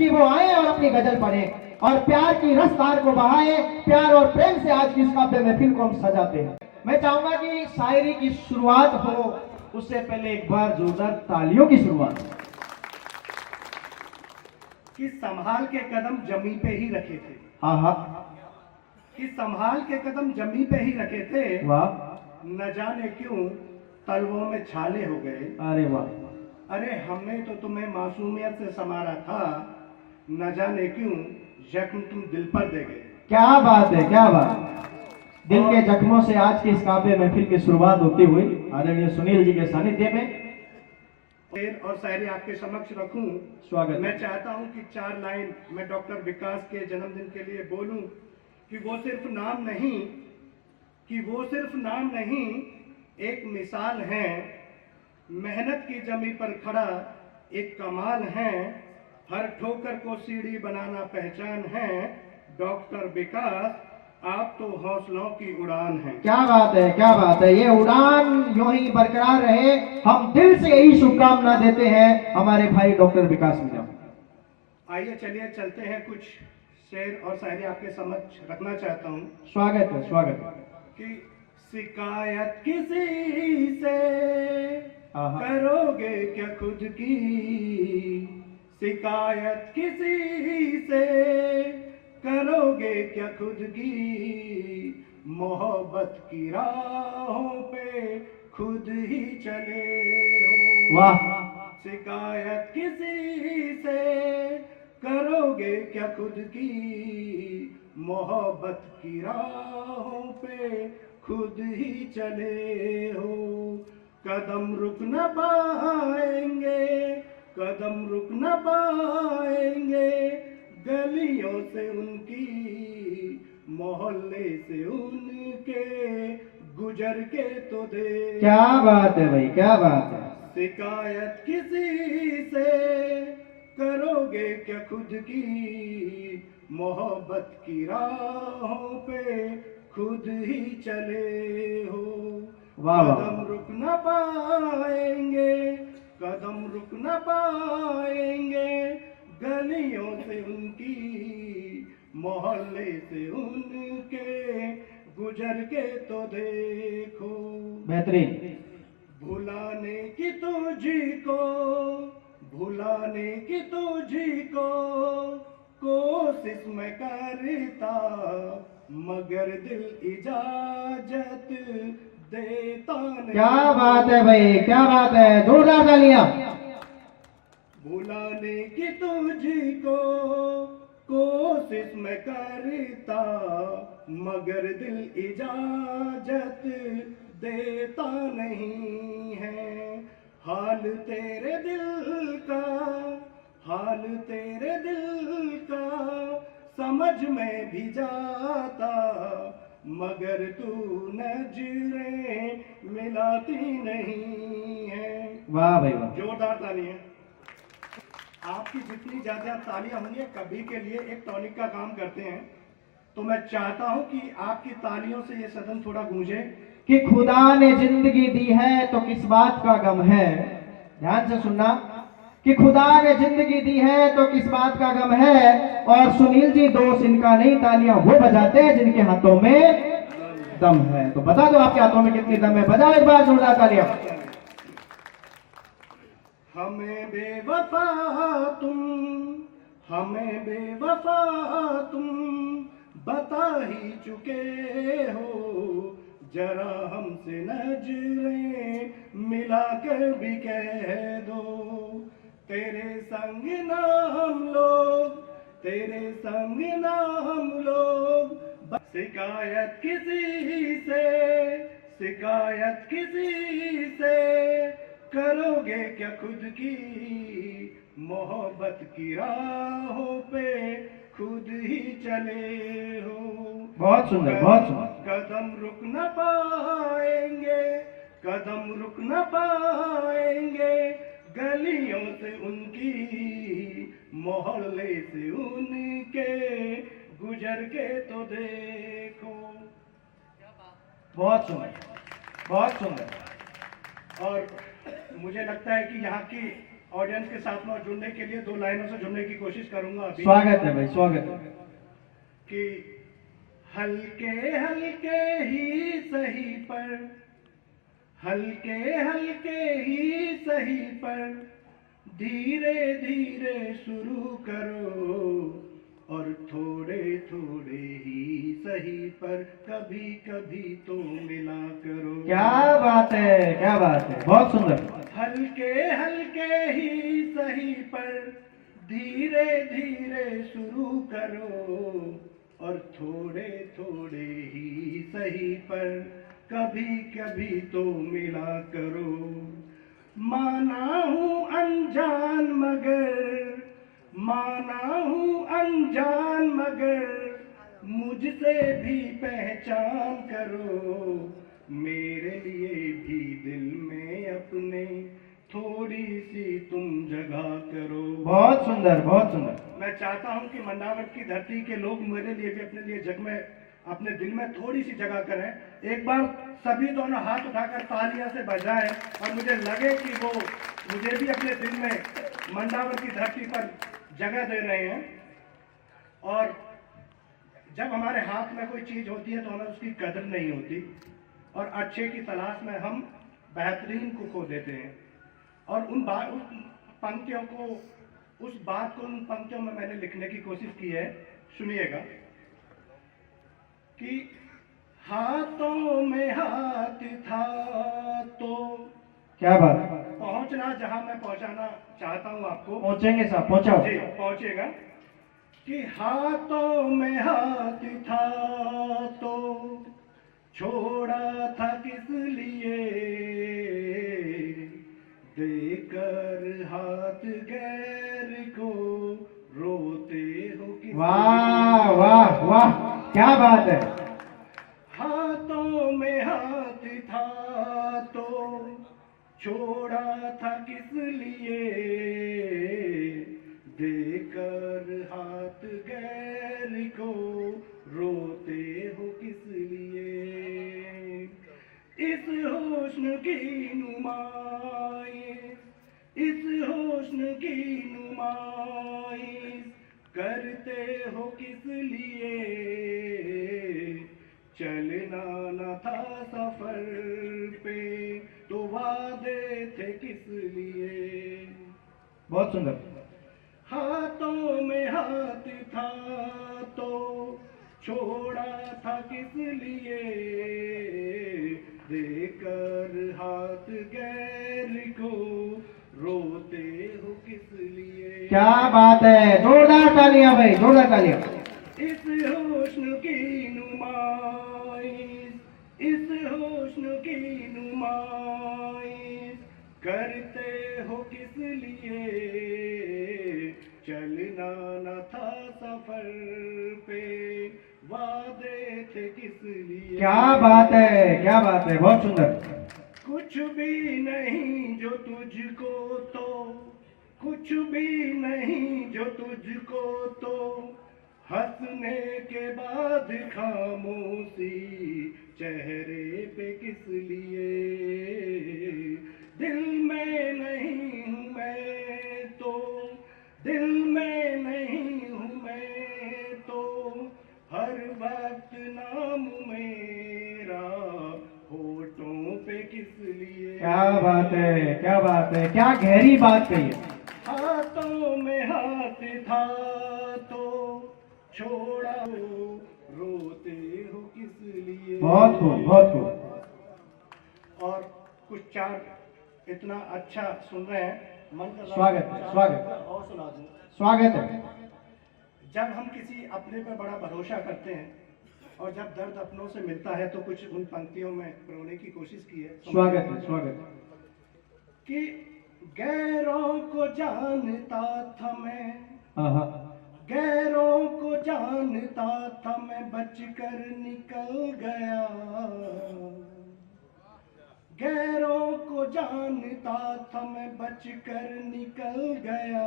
कि वो आए और अपनी गजल पढ़े और प्यार की रफ्तार को बढ़ाए, प्यार और प्रेम से आज की इस काव्य महफिल को हम सजाते हैं। मैं चाहूंगा कि शायरी की शुरुआत हो उससे पहले एक बार जोरदार तालियों की शुरुआत हो। कि संभाल के कदम जमी पे ही रखे थे। हाँ हाँ, कि संभाल के कदम जमी पे ही रखे थे, वाह, न जाने क्यों तलवों में छाले हो गए। अरे वाह, अरे हमने तो तुम्हें मासूमियत से संवारा था, न जाने क्यों जख्म तुम दिल पर दे गए। क्या बात है, क्या बात है। दिल के जख्मों से आज की इस काव्य महफिल की शुरुआत होती हुई आदरणीय सुनील जी के सानिध्य में शेर और शायरी आपके समक्ष रखूं। स्वागत। मैं चाहता हूं कि 4 लाइन मैं डॉक्टर विकास के जन्मदिन के लिए बोलूं कि वो सिर्फ नाम नहीं एक मिसाल है, मेहनत की जमी पर खड़ा एक कमाल है, हर ठोकर को सीढ़ी बनाना पहचान है। डॉक्टर विकास आप तो हौसलों की उड़ान है। क्या बात है, क्या बात है। ये उड़ान यूं ही बरकरार रहे, हम दिल से यही शुभकामना देते हैं हमारे भाई डॉक्टर विकास मीणा। आइए चलिए चलते हैं, कुछ शेर और शायरी आपके समक्ष रखना चाहता हूँ। स्वागत है, स्वागत है। कि शिकायत किसी से करोगे क्या खुद की, शिकायत किसी से करोगे क्या खुद की, मोहब्बत की राहों पे खुद ही चले हो। वाह, शिकायत किसी से करोगे क्या खुद की, मोहब्बत की राहों पे खुद ही चले हो। कदम रुक न पाएंगे, कदम रुक न पाएंगे, गलियों से उनकी, मोहल्ले से उनके, गुजर के तो दे। क्या बात है भाई, क्या बात है। शिकायत किसी से करोगे क्या खुद की, मोहब्बत की राहों पे खुद ही चले हो। वाह वाह, कदम रुक न पाएंगे, कदम रुक न पाएंगे, गलियों से उनकी, मोहल्ले से उनके, गुजर के तो देखो। बेहतरीन। भुलाने की तुझको, भुलाने की तुझको कोशिश मैं करता, मगर दिल इजाजत देता नहीं। क्या बात है भाई, क्या बात है, जोरदार तालियां। भुलाने की तुझको कोशिश मैं करता, मगर दिल इजाजत देता नहीं है। हाल तेरे दिल का, हाल तेरे दिल का समझ में भी जाता, मगर तू नजरें मिलाती नहीं है। वाह भाई वाह, जोरदार तालियां। आपकी जितनी ज्यादा तालियां होंगी कभी के लिए एक टॉनिक का काम करते हैं। तो मैं चाहता हूं कि आपकी तालियों से ये सदन थोड़ा गूंजे। कि खुदा ने जिंदगी दी है तो किस बात का गम है। ध्यान से सुनना, कि खुदा ने जिंदगी दी है तो किस बात का गम है। और सुनील जी दोस्त इनका नहीं, तालियां वो बजाते हैं जिनके हाथों में दम है। तो बता दो आपके हाथों में कितनी दम है, बजाओ एक बार जोरदार तालियां। हमें बेवफा तुम, हमें बेवफा तुम बता ही चुके हो, जरा हमसे नजरें मिला कर भी कह दो। तेरे संग ना हम लोग, तेरे संग ना हम लोग, शिकायत किसी से, शिकायत किसी से करोगे क्या खुद की, मोहब्बत की राहों पे खुद ही चले हो। बहुत सुंदर, बहुत सुंदर। कदम रुक न पाएंगे, कदम रुक न पाएंगे, गलियों से उनकी, मोहल्ले से उनके, गुजर के तो देखो। बहुत सुंदर, बहुत सुंदर। और मुझे लगता है कि यहाँ की ऑडियंस के साथ में जुड़ने के लिए 2 लाइनों से जुड़ने की कोशिश करूंगा अभी स्वागत है भाई, स्वागत है। कि हल्के हल्के ही सही पर, हल्के हल्के ही सही पर धीरे धीरे शुरू करो, और थोड़े थोड़े ही सही पर कभी कभी तो मिला करो। क्या बात है, क्या बात है, बहुत सुंदर। हल्के हल्के ही सही पर धीरे धीरे शुरू करो, और थोड़े थोड़े ही सही पर कभी कभी तो मिला करो। माना हूँ अनजान मगर, माना हूँ अनजान मगर मुझसे भी पहचान करो, मेरे लिए भी दिल में अपने थोड़ी सी तुम जगह करो। बहुत सुंदर, बहुत सुंदर। मैं चाहता हूं कि मंडावट की धरती के लोग मेरे लिए भी अपने लिए जग में, अपने दिल में थोड़ी सी जगह करें। एक बार सभी दोनों हाथ उठाकर तालियां से बजाएं और मुझे लगे कि वो मुझे भी अपने दिल में मंडावट की धरती पर जगह दे रहे हैं। और जब हमारे हाथ में कोई चीज होती है तो हमें उसकी कदर नहीं होती, और अच्छे की तलाश में हम बेहतरीन को खो देते हैं। और उन पंक्तियों को, उस बात को उन पंक्तियों में मैंने लिखने की कोशिश की है। सुनिएगा कि हाथों में हाथ था तो, क्या बात, पहुंचना जहां मैं पहुंचाना चाहता हूं आपको, पहुंचेंगे साहब, पहुंचाओ। जी पहुंचेगा। कि हाथों में हाथ था तो छोड़ा था किस लिए, देकर हाथ गैर को रोते हो किस वाह लिए। वाह वाह, क्या बात है। हाथों में हाथ था तो छोड़ा था किस लिए, देकर हाथ गैर को रोते हो किस लिए। इस हुस्न की नुमाइश, इस हुस्न की नुमाइश करते हो किस लिए, चलना न था सफर पे तो वादे थे किस लिए। बहुत सुंदर। हाथों में हाथ था तो छोड़ा था किस लिए, देकर हाथ गैर को रोते हो किस लिए। क्या बात है, जोरदार तालियां भाई, जोरदार तालियां। इस हुस्न की नुमाइश, इस हुस्न की नुमाइश करते हो किस लिए, चलना न था सफर पे वादे थे किस लिए। क्या बात है, क्या बात है, बहुत सुंदर। कुछ भी नहीं जो तुझको तो, कुछ भी नहीं जो तुझको तो हंसने के बाद खामोशी चेहरे पे किस लिए। दिल में नहीं हूँ मैं तो, दिल में नहीं हूँ मैं तो हर वक्त नाम मेरा होठों पे किस लिए। क्या बात है, क्या बात है, क्या गहरी बात कही है। हाथों में हाथ था तो छोड़ा हो, रोते हो किस लिए। बहुत खूब, बहुत खूब। और कुछ चार इतना अच्छा सुन रहे हैं, मन कर रहा है स्वागत है, स्वागत है, और सुना दूं। स्वागत है। जब हम किसी अपने पर बड़ा भरोसा करते हैं और जब दर्द अपनों से मिलता है तो कुछ उन पंक्तियों में रोने की कोशिश की है। स्वागत है, स्वागत है। कि गैरों को जानता था मैं, आहा, गैरों को जानता था मैं बचकर निकल गया, गैरों को जानता था मैं बचकर निकल गया,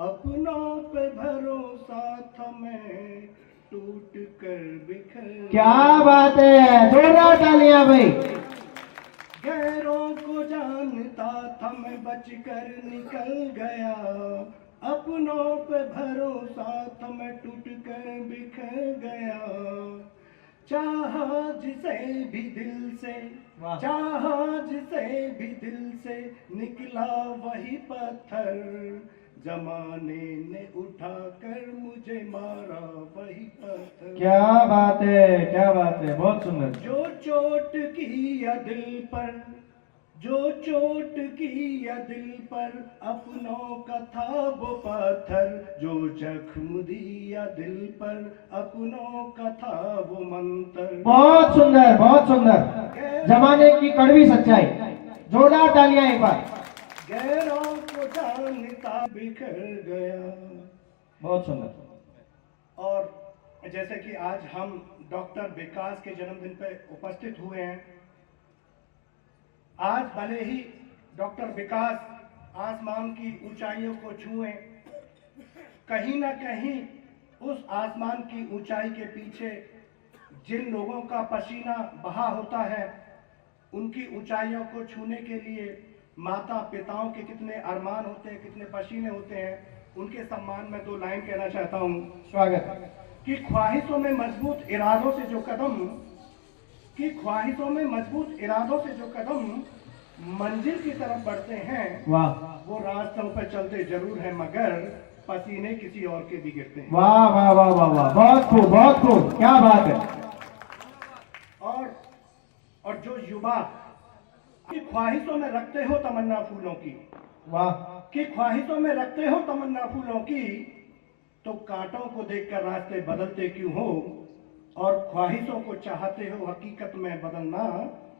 अपनों पे भरोसा था मैं टूट कर बिखर गया। क्या बात है, जोरदार तालियां भाई। गैरों को जानता था मैं बचकर निकल गया, अपनों पे भरोसा था मैं टूट कर बिखर गया। चाहा जिसे भी दिल से, वाह। चाहा जिसे भी दिल से, निकला वही पत्थर, जमाने ने उठाकर मुझे मारा वही पत्थर। क्या बात है, क्या बात है, बहुत सुंदर। जो चोट की या दिल पर, जो चोट की या दिल पर, अपनों का था वो पत्थर, जो जख्म दिया दिल पर, अपनों का था वो मंत्र। बहुत सुंदर, बहुत सुंदर। जमाने की कड़वी सच्चाई। जोरदार तालियां एक बार। गैरों को जानता बिखर गया। बहुत सुंदर। और जैसे कि आज हम डॉक्टर विकास के जन्मदिन पर उपस्थित हुए हैं, आज भले ही डॉक्टर विकास आसमान की ऊंचाइयों को छुएं, कहीं ना कहीं उस आसमान की ऊंचाई के पीछे जिन लोगों का पसीना बहा होता है, उनकी ऊंचाइयों को छूने के लिए माता पिताओं के कितने अरमान होते हैं, कितने पसीने होते हैं। उनके सम्मान में दो लाइन कहना चाहता हूं। स्वागत। कि ख्वाहिशों में मजबूत इरादों से जो कदम, कि ख्वाहिशों में मजबूत इरादों से जो कदम मंजिल की तरफ बढ़ते हैं, वाह वो रास्तों पर चलते जरूर हैं, मगर पसीने किसी और के भी गिरते हैं। वाह वाह वाह वाह वाह, बहुत खूब, बहुत खूब, क्या बात है। और जो युवा की ख्वाहिशों में रखते हो तमन्ना फूलों की, वाह। कि ख्वाहिशों में रखते हो तमन्ना फूलों की, तो कांटों को देखकर रास्ते बदलते क्यों हो, और ख्वाहिशों को चाहते हो हकीकत में बदलना,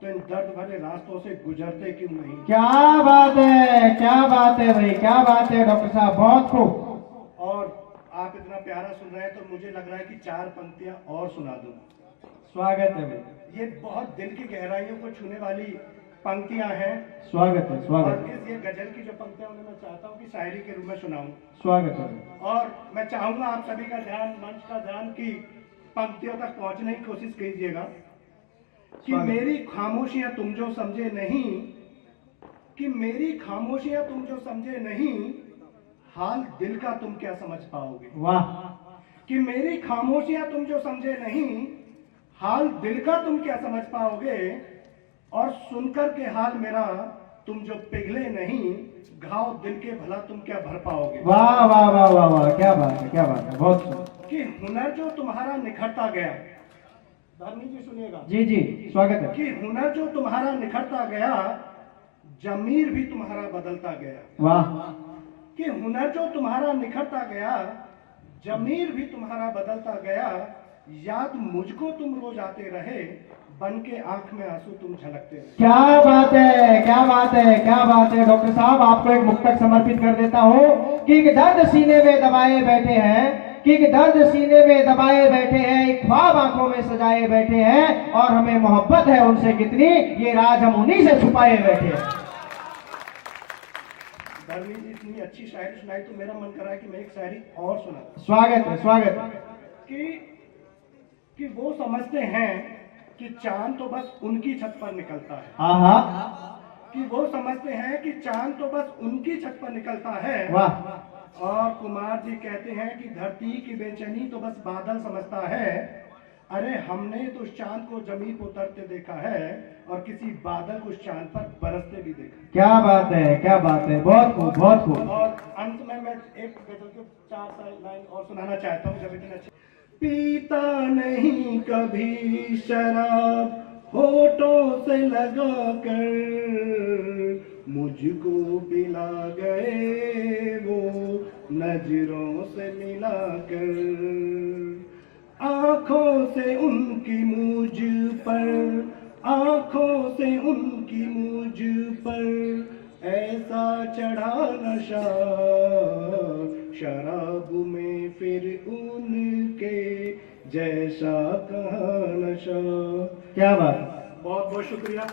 तो इन दर्द भरे रास्तों से गुजरते क्यों नहीं। क्या बात है, क्या बात है भाई, क्या बात है डॉक्टर साहब, बहुत खूब। और आप इतना प्यारा सुन रहे हैं तो मुझे लग रहा है कि चार पंक्तियां और सुना दूं। स्वागत है भाई। ये बहुत दिल की गहराइयों को छूने वाली पंक्तियां हैं। स्वागत है, और स्वागत। ये गजल की जो पंक्तियां उन्हें मैं चाहता हूँ कि शायरी के रूप में सुनाऊं। स्वागत है। और मैं चाहूंगा आप सभी का ध्यान, मंच का ध्यान, की पंक्तियों तक पहुंचने की कोशिश कीजिएगा। कि मेरी खामोशियां तुम जो समझे नहीं, कि मेरी खामोशियां तुम जो समझे नहीं, हाल दिल का तुम क्या समझ पाओगे। वाह। कि मेरी खामोशियां तुम जो समझे नहीं, हाल दिल का तुम क्या समझ पाओगे, और सुनकर के हाल मेरा तुम जो पिघले नहीं, घाव दिल के भला तुम क्या भर पाओगे। वाह वाह वाह वाह वाह, क्या बात है, क्या बात है, बहुत सुंदर। कि हुनर जो तुम्हारा निखरता गया, धर्मी जी सुनिएगा। जी जी, स्वागत है। कि हुनर जो तुम्हारा निखरता गया, जमीर भी तुम्हारा बदलता गया। वाह। कि हुनर जो तुम्हारा निखरता गया, जमीर भी तुम्हारा बदलता गया, याद मुझको तुम रोज आते रहे, बन के आंख में आंसू तुम झलकते रहे। क्या बात है, क्या बात है, क्या बात है डॉक्टर साहब, आपको एक मुक्तक समर्पित कर देता हूँ। कि एक दर्द सीने में दबाए बैठे हैं, कि एक दर्द सीने में दबाए बैठे हैं, एक ख्वाब आंखों में सजाए बैठे हैं, और हमें मोहब्बत है उनसे कितनी, ये राज हम उन्हीं से छुपाए बैठे हैं। धर्मी जी इतनी अच्छी शायरी सुनाई तो मेरा मन कर रहा है कि मैं एक शायरी और सुना। स्वागत है, स्वागत है। कि वो समझते हैं कि चांद तो बस उनकी छत पर निकलता है। आहा। कि वो समझते हैं कि चांद तो बस उनकी छत पर निकलता है। वाह। और कुमार जी कहते हैं कि धरती की बेचैनी तो बस बादल समझता है। अरे हमने तो उस चांद को जमीन पर उतरते देखा है, और किसी बादल को उस चांद पर बरसते भी देखा। क्या बात है, क्या बात है, बहुत खूब, बहुत खूब। और अंत में मैं एक गजल के 4 लाइन और सुनाना चाहता हूँ, जब इतने अच्छे। पीता नहीं कभी शराब होठों से लगा कर, मुझको पिला गए वो नजरों से मिला कर, आंखों से उनकी मुझ पर, आंखों से उनकी मुझ पर ऐसा चढ़ा नशा, शराब में फिर उनके जैसा कहाँ नशा। क्या बात। बहुत बहुत शुक्रिया।